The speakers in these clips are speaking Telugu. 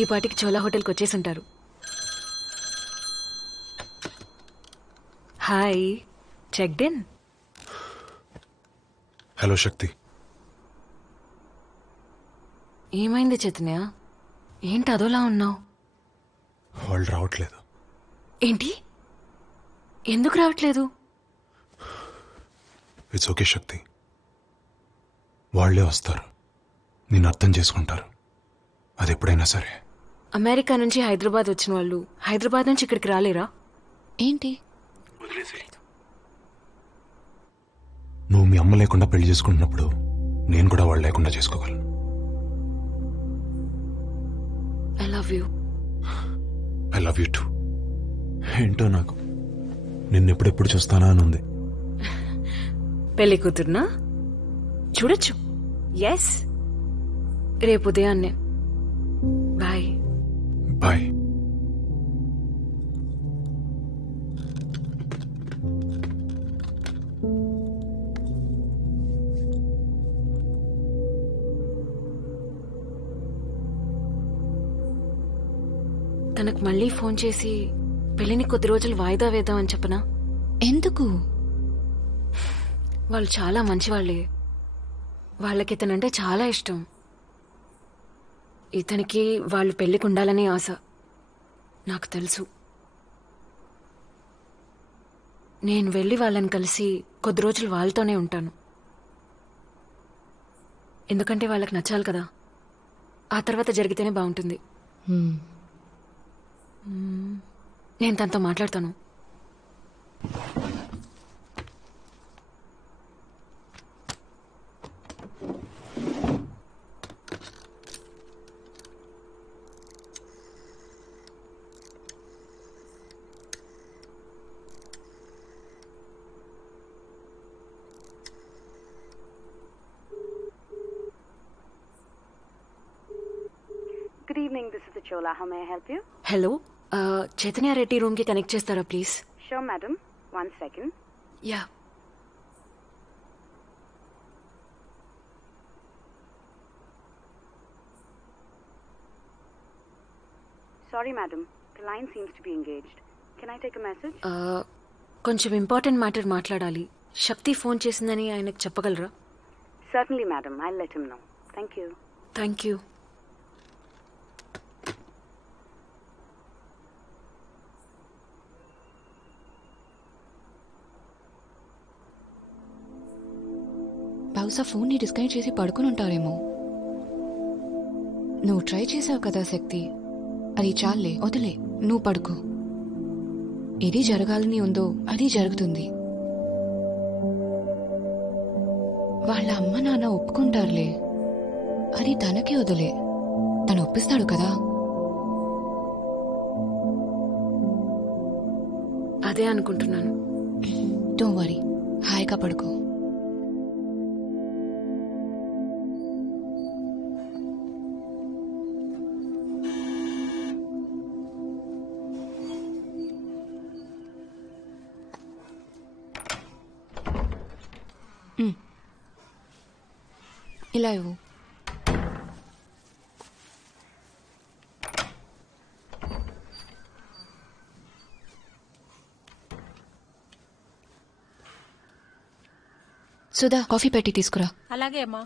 ఈ పాటికి చోలా హోటల్కి వచ్చేసి ఉంటారు. Hi, checked in. హలో శక్తి. ఏమైంది చైతన్య? ఏంటి అదోలా ఉన్నావు? వాళ్ళు రావట్లేదు. ఏంటి? ఎందుకు రావట్లేదు? ఇట్స్ ఓకే శక్తి, వాళ్లే వస్తారు, నిన్ను అర్థం చేసుకుంటారు. అది ఎప్పుడైనా సరే. అమెరికా నుంచి హైదరాబాద్ వచ్చిన వాళ్ళు హైదరాబాద్ నుంచి ఇక్కడికి రాలేరా? ఏంటి? నువ్వు మీ అమ్మ లేకుండా పెళ్లి చేసుకుంటున్నప్పుడు నేను కూడా వాళ్ళు లేకుండా చేసుకోగలను. I love you. I love you two. ఏంటో నాకు నిన్నెప్పుడెప్పుడు చూస్తానా అని ఉంది. పెళ్లి కూతురునా? చూడొచ్చు. ఎస్, రేపు ఉదయాన్నే. బాయ్. బాయ్. తనకు మళ్ళీ ఫోన్ చేసి పెళ్లిని కొద్ది రోజులు వాయిదా వేద్దాం అని చెప్పనా? ఎందుకు? వాళ్ళు చాలా మంచివాళ్లే. వాళ్ళకి ఇతనంటే చాలా ఇష్టం. ఇతనికి వాళ్ళు పెళ్లికి ఉండాలని ఆశ. నాకు తెలుసు. నేను వెళ్ళి వాళ్ళని కలిసి కొద్ది రోజులు వాళ్ళతోనే ఉంటాను. ఎందుకంటే వాళ్ళకి నచ్చాలి కదా. ఆ తర్వాత జరిగితేనే బాగుంటుంది. నేను తనతో మాట్లాడతాను. Good evening, this is the Chola. How may I help you? Hello, Chaitanya Reddy room కి కనెక్ట్ చేస్తారా please? Sure, madam. 1 second. Yeah. Sorry, madam. The line seems to be engaged. Can I take a message? కొంచెం ఇంపార్టెంట్ మ్యాటర్ మాట్లాడాలి. శక్తి ఫోన్ చేసిందని ఆయనకు చెప్పగలరా? Certainly, madam. I'll let him know. Thank you. Thank you. బహుశా ఫోన్ని డిస్కనెక్ట్ చేసి పడుకుని ఉంటారేమో. నువ్వు ట్రై చేసావు కదా శక్తి, అది చాలే, వదిలే, నువ్వు పడుకో. ఏది జరగాలని ఉందో అది జరుగుతుంది. వాళ్ళ అమ్మ నాన్న ఒప్పుకుంటారులే, అది తనకి వదిలే, తను ఒప్పిస్తాడు కదా. అదే అనుకుంటున్నాను. డోంట్ వరీ, హాయిగా పడుకో. ఇలా ఇవ్వు. సుధా, కాఫీ పెట్టి తీసుకురా. అలాగే అమ్మా.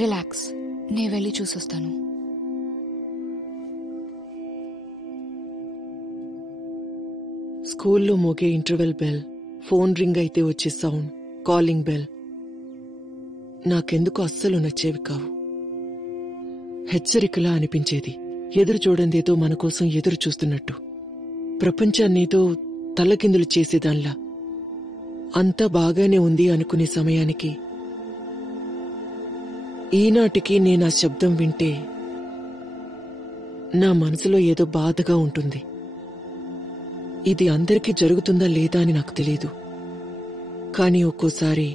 రిలాక్స్, నేను వెళ్ళి చూసొస్తాను. స్కూల్లో మోగే ఇంటర్వెల్ బెల్, ఫోన్ రింగ్ అయితే వచ్చే సౌండ్, కాలింగ్ బెల్ నాకెందుకు అస్సలు నచ్చేవి కావు. హెచ్చరికలా అనిపించేది. ఎదురు చూడందేదో మన కోసం ఎదురు చూస్తున్నట్టు, ప్రపంచాన్నేదో తల్లకిందులు చేసేదాన్లా. అంతా బాగానే ఉంది అనుకునే సమయానికి ఈనాటికి నేను ఆ శబ్దం వింటే నా మనసులో ఏదో బాధగా ఉంటుంది. ఇది అందరికీ జరుగుతుందా లేదా అని నాకు తెలియదు. కానీ ఒక్కోసారి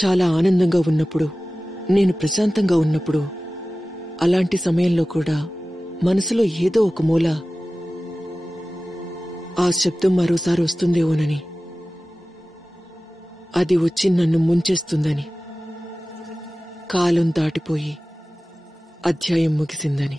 చాలా ఆనందంగా ఉన్నప్పుడు, నేను ప్రశాంతంగా ఉన్నప్పుడు, అలాంటి సమయంలో కూడా మనసులో ఏదో ఒక మూల ఆ శబ్దం మరోసారి వస్తుందేమోనని, అది వచ్చి నన్ను ముంచేస్తుందని, కాలం దాటిపోయి అధ్యాయం ముగిసిందని.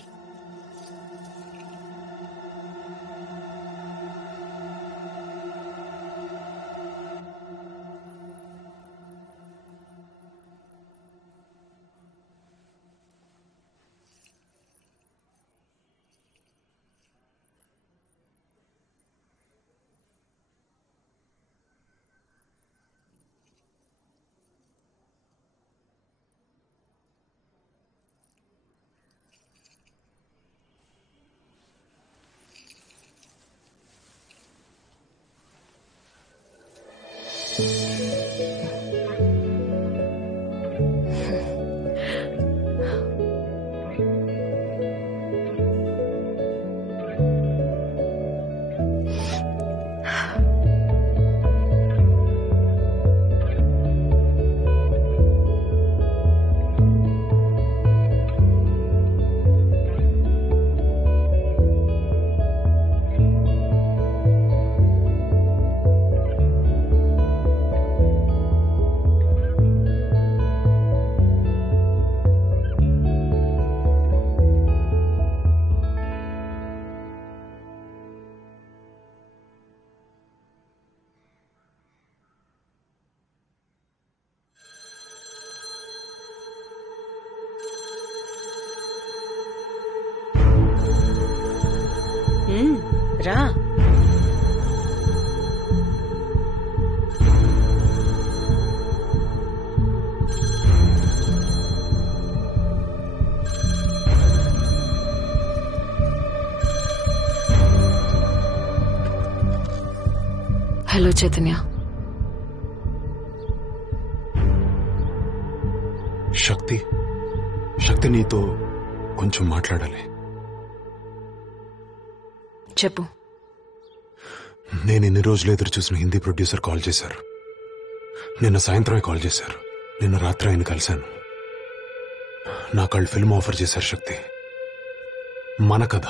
రా. హలో చైతన్య. శక్తి, శక్తి నీతో కొంచెం మాట్లాడాలి. చెప్పు. నేను ఎన్ని రోజులు ఎదురు చూసిన హిందీ ప్రొడ్యూసర్ కాల్ చేశారు. నిన్న సాయంత్రమే కాల్ చేశారు. నిన్న రాత్రి ఆయన కలిశాను. నాకు వాళ్ళు ఫిల్మ్ ఆఫర్ చేశారు. శక్తి, మన కథ,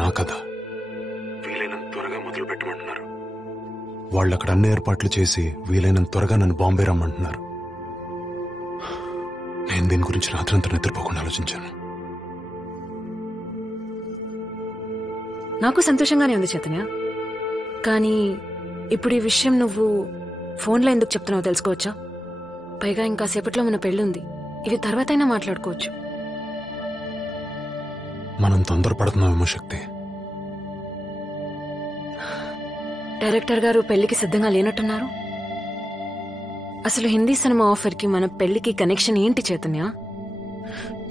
నా కథ వీలైనంత త్వరగా మొదలు పెట్టమంటున్నారు. వాళ్ళు అక్కడ అన్ని ఏర్పాట్లు చేసి వీలైనంత త్వరగా నన్ను బాంబే రమ్మంటున్నారు. నేను దీని గురించి రాత్రంతా నిద్రపోకుండా ఆలోచించాను. నాకు సంతోషంగానే ఉంది చైతన్య. కానీ ఇప్పుడు ఈ విషయం నువ్వు ఫోన్లో ఎందుకు చెప్తున్నావో తెలుసుకోవచ్చా? పైగా ఇంకా సేపట్లో మన పెళ్ళుంది. ఇవి తర్వాతైనా మాట్లాడుకోవచ్చు. మనం తొందరపడుతున్నామేమో శక్తి. డైరెక్టర్ గారు పెళ్లికి సిద్ధంగా లేనట్టున్నారు. అసలు హిందీ సినిమా ఆఫర్కి మన పెళ్లికి కనెక్షన్ ఏంటి చైతన్య?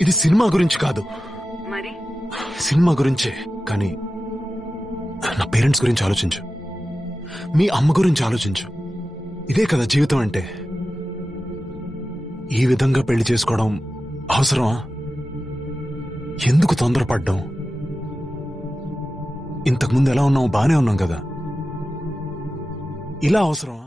ఇది సినిమా గురించి కాదు. మరి సినిమా గురించే, కానీ నా పేరెంట్స్ గురించి ఆలోచించు. మీ అమ్మ గురించి ఆలోచించు. ఇదే కదా జీవితం అంటే. ఈ విధంగా పెళ్లి చేసుకోవడం అవసరమా? ఎందుకు తొందరపడ్డం? ఇంతకుముందు ఎలా ఉన్నాం, బానే ఉన్నాం కదా. ఇలా అవసరమా?